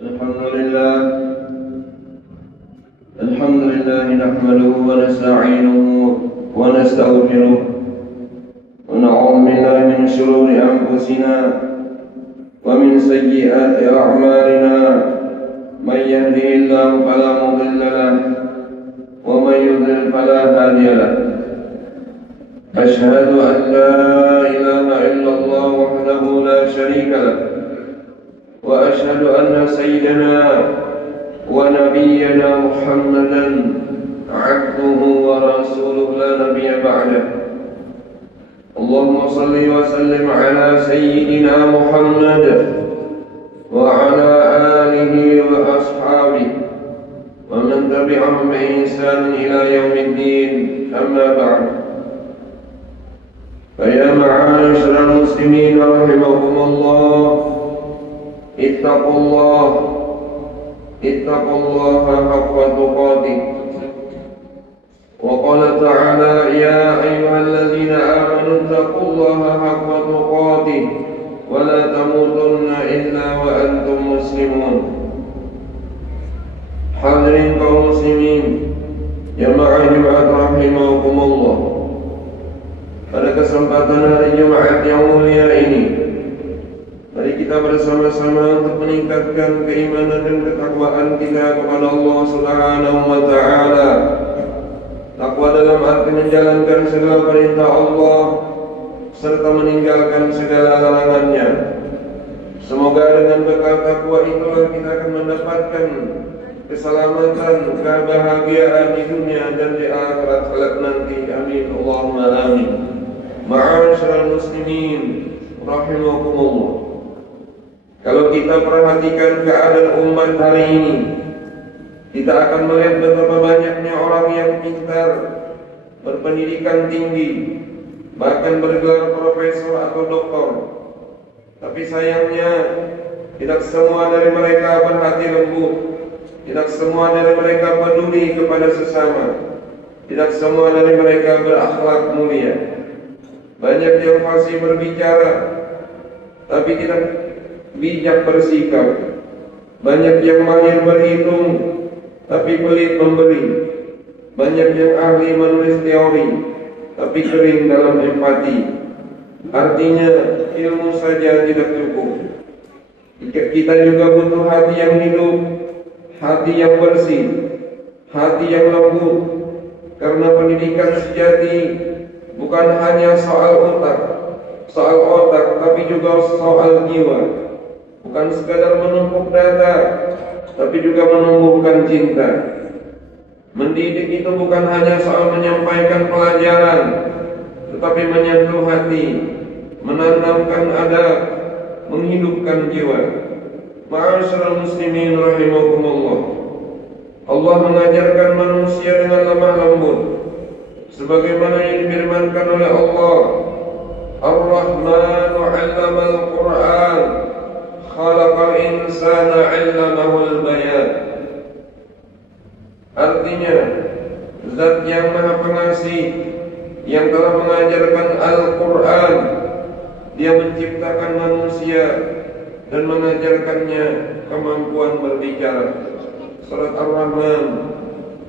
الحمد لله نحمده ونستعينه ونستغفره ونعوذ بالله من شرور أنفسنا ومن سيئات أعمالنا من يهده الله فلا مضل له ومن يضلل فلا هادي له أشهد أن لا إله إلا الله وحده لا شريك له وأشهد أن سيدنا ونبينا محمدا عبده ورسوله لا نبي بعده. اللهم صل وسلم على سيدنا محمد وعلى آله وأصحابه ومن تبعهم بإحسان إلى يوم الدين. أما بعد، فيا معاشر المسلمين رحمكم الله، اتقوا الله حق تقاته. وقال تعالى: يا أيها الذين آمنوا اتقوا الله حق تقاته ولا تموتن إلا وأنتم مسلمون. Hadirin kaum muslimin, jamaah Jumat rahimakumullah. Pada kesempatan hari Jumat yang mulia ini, mari kita bersama-sama untuk meningkatkan keimanan dan ketakwaan kita kepada Allah Subhanahu wa Ta'ala. Takwa dalam arti menjalankan segala perintah Allah serta meninggalkan segala larangannya. Semoga dengan bekal takwa itulah kita akan mendapatkan keselamatan, kebahagiaan di dunia dan di akhirat kelak nanti. Amin Allahumma amin. Ma'asyiral muslimin rahimakumullah. Kalau kita perhatikan keadaan umat hari ini, kita akan melihat betapa banyaknya orang yang pintar, berpendidikan tinggi, bahkan bergelar profesor atau doktor. Tapi sayangnya, tidak semua dari mereka berhati lembut, tidak semua dari mereka peduli kepada sesama, tidak semua dari mereka berakhlak mulia. Banyak yang fasih berbicara, tapi tidak bijak bersikap. Banyak yang mahir berhitung, tapi pelit memberi. Banyak yang ahli menulis teori, tapi kering dalam empati. Artinya, ilmu saja tidak cukup. Kita juga butuh hati yang hidup, hati yang bersih, hati yang lembut. Karena pendidikan sejati bukan hanya soal otak, tapi juga soal jiwa. Bukan sekadar menumpuk data, tapi juga menumbuhkan cinta. Mendidik itu bukan hanya soal menyampaikan pelajaran, tetapi menyentuh hati, menanamkan adab, menghidupkan jiwa. Ma'asyiral muslimin rahimakumullah. Allah mengajarkan manusia dengan lemah lembut, sebagaimana yang difirmankan oleh Allah: Ar-Rahmanu 'allamal Qur'an, khalaqal insana 'allamahul bayan. Artinya, Zat yang Maha Pengasih yang telah mengajarkan Al-Qur'an, Dia menciptakan manusia dan mengajarkannya kemampuan berbicara. Surat Ar-Rahman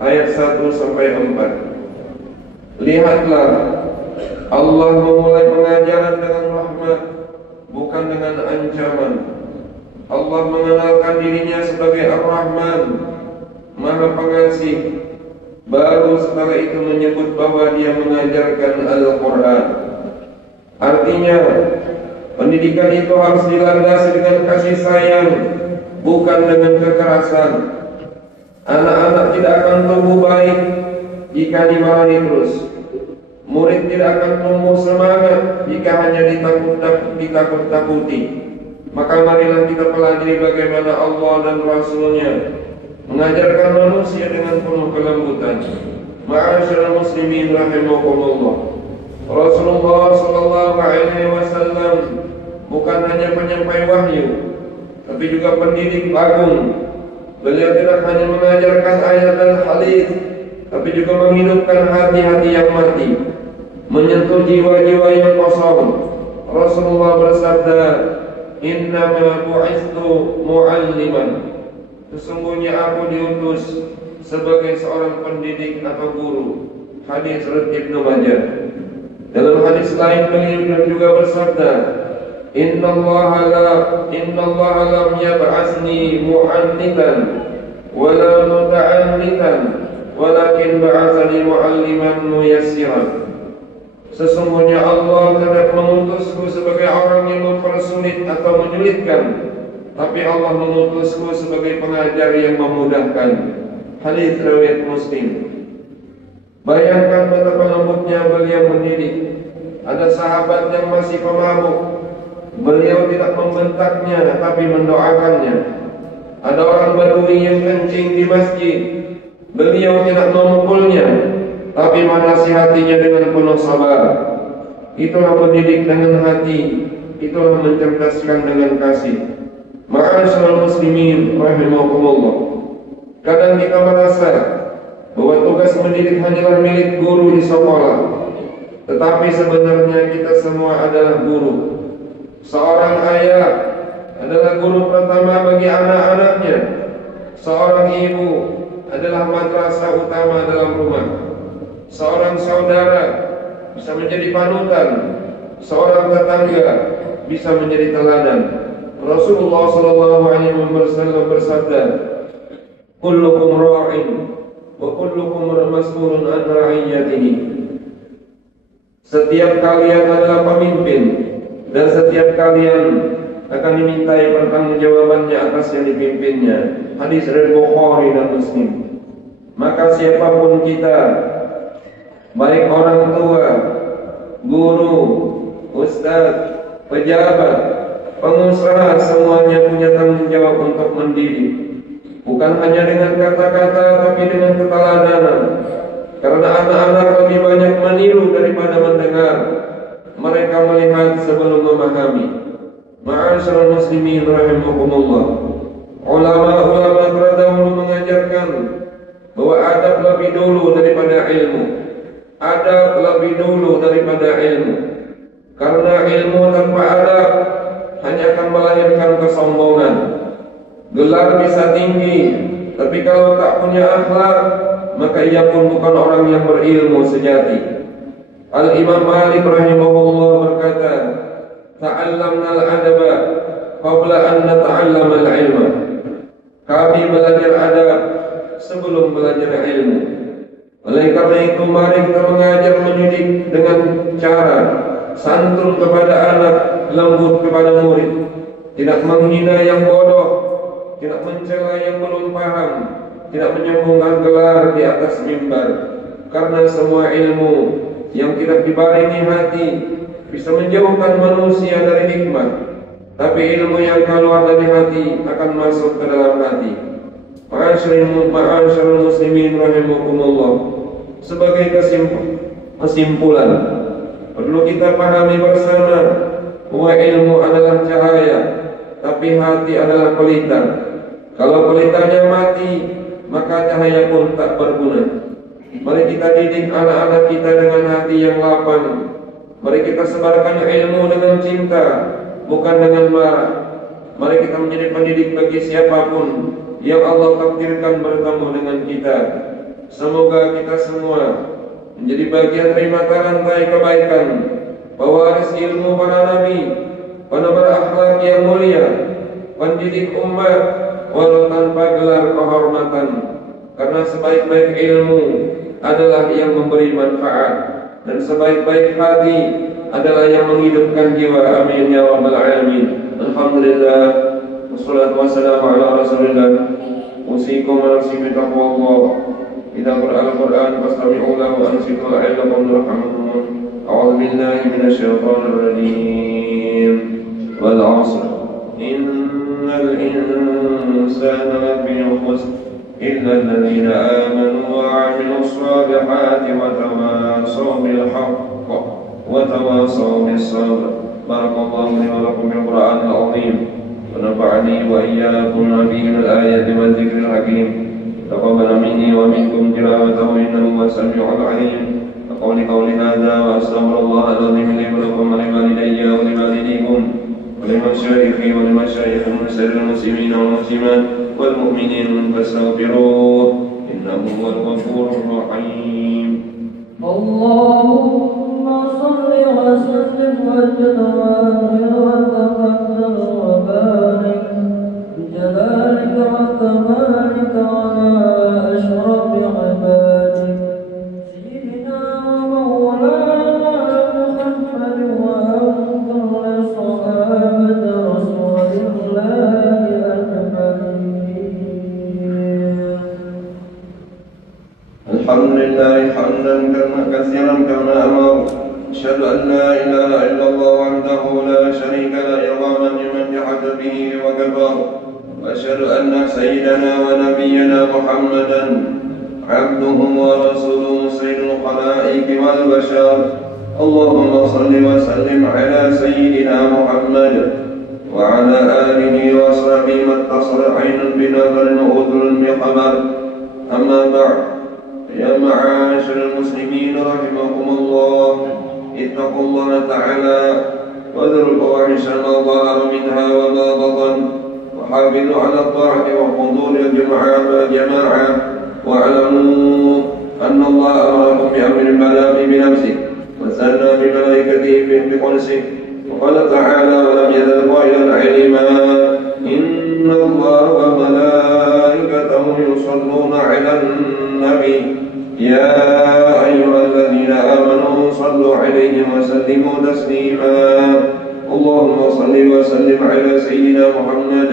ayat 1-4. Lihatlah, Allah memulai pengajaran dengan rahmat, bukan dengan ancaman. Allah mengenalkan dirinya sebagai Ar-Rahman, Maha Pengasih. Baru setelah itu menyebut bahwa Dia mengajarkan Al-Quran. Artinya, pendidikan itu harus dilandasi dengan kasih sayang, bukan dengan kekerasan. Anak-anak tidak akan tumbuh baik jika dimarahi terus. Murid tidak akan tumbuh semangat jika hanya ditakut-takuti. Maka marilah kita pelajari bagaimana Allah dan Rasul-Nya mengajarkan manusia dengan penuh kelembutan. Ma'asyiral muslimin rahimakumullah. Rasulullah sallallahu alaihi wasallam bukan hanya penyampai wahyu, tapi juga pendidik agung. Beliau tidak hanya mengajarkan ayat dan hadis, tapi juga menghidupkan hati-hati yang mati, menyentuh jiwa-jiwa yang kosong. Rasulullah bersabda, "Innama bu'istu mu'alliman." Sesungguhnya aku diutus sebagai seorang pendidik atau guru. Hadis riwayat Ibnu Majah. Dalam hadis lain beliau juga bersabda, Inna Allah lam yab'asni mu'annitan wala muta'annitan walakin ba'asani mu'alliman muyassiran. Sesungguhnya Allah tidak mengutusku sebagai orang yang mempersulit atau menyulitkan, tapi Allah mengutusku sebagai pengajar yang memudahkan. Hadis riwayat Muslim. Bayangkan betapa lembutnya beliau mendidik. Ada sahabat yang masih pemabuk, beliau tidak membentaknya tapi mendoakannya. Ada orang Badui yang kencing di masjid, beliau tidak memukulnya tapi menasihatinya dengan penuh sabar. Itulah mendidik dengan hati, itulah mencerdaskan dengan kasih. Ma'asyiral muslimin rahimakumullah. Kadang kita merasa bahwa tugas mendidik hanyalah milik guru di sekolah, tetapi sebenarnya kita semua adalah guru. Seorang ayah adalah guru pertama bagi anak-anaknya. Seorang ibu adalah madrasah utama dalam rumah. Seorang saudara bisa menjadi panutan. Seorang tetangga bisa menjadi teladan. Rasulullah SAW bersabda, Kullukum ra'in wa kullukum mas'ulun an ra'iyatihi. Setiap kalian adalah pemimpin dan setiap kalian akan dimintai pertanggungjawabannya atas yang dipimpinnya. Hadis riwayat Bukhari dan Muslim. Maka siapapun kita, baik orang tua, guru, ustaz, pejabat, pengusaha, semuanya punya tanggung jawab untuk mendidik. Bukan hanya dengan kata-kata, tapi dengan keteladanan. Karena anak-anak lebih banyak meniru daripada mendengar. Mereka melihat sebelum memahami. Ma'asyiral muslimin rahimakumullah. Ulama-ulama terdahulu mengajarkan bahwa adab lebih dulu daripada ilmu. Adab lebih dulu daripada ilmu. Karena ilmu tanpa adab hanya akan melahirkan kesombongan. Gelar bisa tinggi, tapi kalau tak punya akhlak, maka ia pun bukan orang yang berilmu sejati. Al-Imam Malik rahimahullah berkata, Ta'allamna al-adaba qabla an nata'allama al-ilma. Kami belajar adab sebelum belajar ilmu. Oleh karena itu mari kita mengajar mendidik dengan cara santun kepada anak, lembut kepada murid, tidak menghina yang bodoh, tidak mencela yang belum paham, tidak menyombongkan gelar di atas mimbar. Karena semua ilmu yang tidak dibarengi hati bisa menjauhkan manusia dari hikmah, tapi ilmu yang keluar dari hati akan masuk ke dalam hati. Ma'asyiral muslimin rahimakumullah. Sebagai kesimpulan, perlu kita pahami bersama bahwa ilmu adalah cahaya, tapi hati adalah pelita. Kalau pelitanya mati, maka cahaya pun tak berguna. Mari kita didik anak-anak kita dengan hati yang lapang. Mari kita sebarkan ilmu dengan cinta, bukan dengan marah. Mari kita menjadi pendidik bagi siapapun yang Allah takdirkan bertemu dengan kita. Semoga kita semua menjadi bagian dari mata rantai kebaikan, pewaris ilmu para nabi, penebar akhlak yang mulia, pendidik umat walau tanpa gelar kehormatan. Karena sebaik-baik ilmu adalah yang memberi manfaat, dan sebaik-baik hati adalah yang menghidupkan jiwa. Amin ya rabbal alamin. Alhamdulillah, wassalatu wassalamu ala rasulillah. Usikum wa nafsi bi taqwallah. Idza qara'a al-Qur'an fastami'u lahu wa ansitu la'allakum turhamun. A'udzu billahi minasy syaithanir rajim. Wal 'asr. Innal insana lafi khusr illa alladhina amanu wa 'amilus salihati wa tawasaw bil haqq wa tawasaw bis sabr. Barakallahu li wa lakum bil Qur'anil 'azim. Wa nafa'ani wa iyyakum bi al-ayati wa dzikril hakim. تقبل مني ومنكم تلاوته إنه هو السميع العليم. أقول قولي هذا وأستغفر الله العظيم لي ولكم ولوالدي ولوالديكم ولمشايخي ولمشايخ سائر المسلمين والمسلمات والمؤمنين فاستغفروه إنه هو الغفور الرحيم. اللهم صل وسلم وزد وتفضل وبارك بجلالك وكمالك على أشرف عبادك سيدنا ومولانا محمد وأفضل صحابة رسول الله أجمعين. الحمد لله حمدا كثيرا كما أمر. أشهد أن لا إله إلا الله وحده لا شريك له إرغاما لمن جحد به وكفر. وأشهد أن سيدنا ونبينا محمدا عبده ورسوله سيد الخلائق والبشر. اللهم صل وسلم على سيدنا محمد وعلى آله وصحبه ما اتصل عين بنظر وأذن بخبر. أما بعد، يا معاشر المسلمين رحمكم الله، اتقوا الله تعالى وذروا الفواحش ما ظهر منها وما بطن، وحافظوا على الطاعة وحضور الجماعة، واعلموا أن الله أمركم بأمر البلاغ بنفسه وثنى بملائكته بقدسه. وقال تعالى: ولم يزل قائلا علما إن الله وملائكته يصلون على النبي يا أيها الذين آمنوا صلوا عليه وسلموا تسليما. اللهم صل وسلم على سيدنا محمد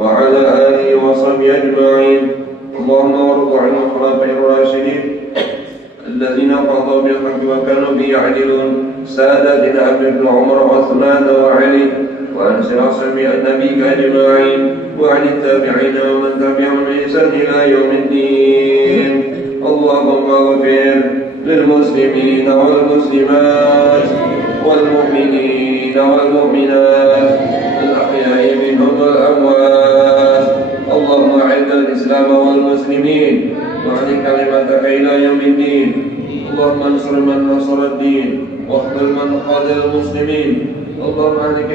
وعلى آله وصحبه أجمعين. اللهم وارض عن الخلفاء الراشدين الذين قضوا بالحق وكانوا به يعدلون، سادتنا أبي بن عمر وعثمان وعلي، وعن صحابة نبيك أجمعين، وعن التابعين ومن تبعهم بإحسان إلى يوم الدين. اللهم اغفر للمسلمين والمسلمات والمؤمنين والمؤمنات الأحياء منهم والأموات. اللهم أعز الإسلام والمسلمين واعل كلمتك إلى يوم الدين. اللهم انصر من نصر الدين واخذل من خذل المسلمين. اللهم اهلك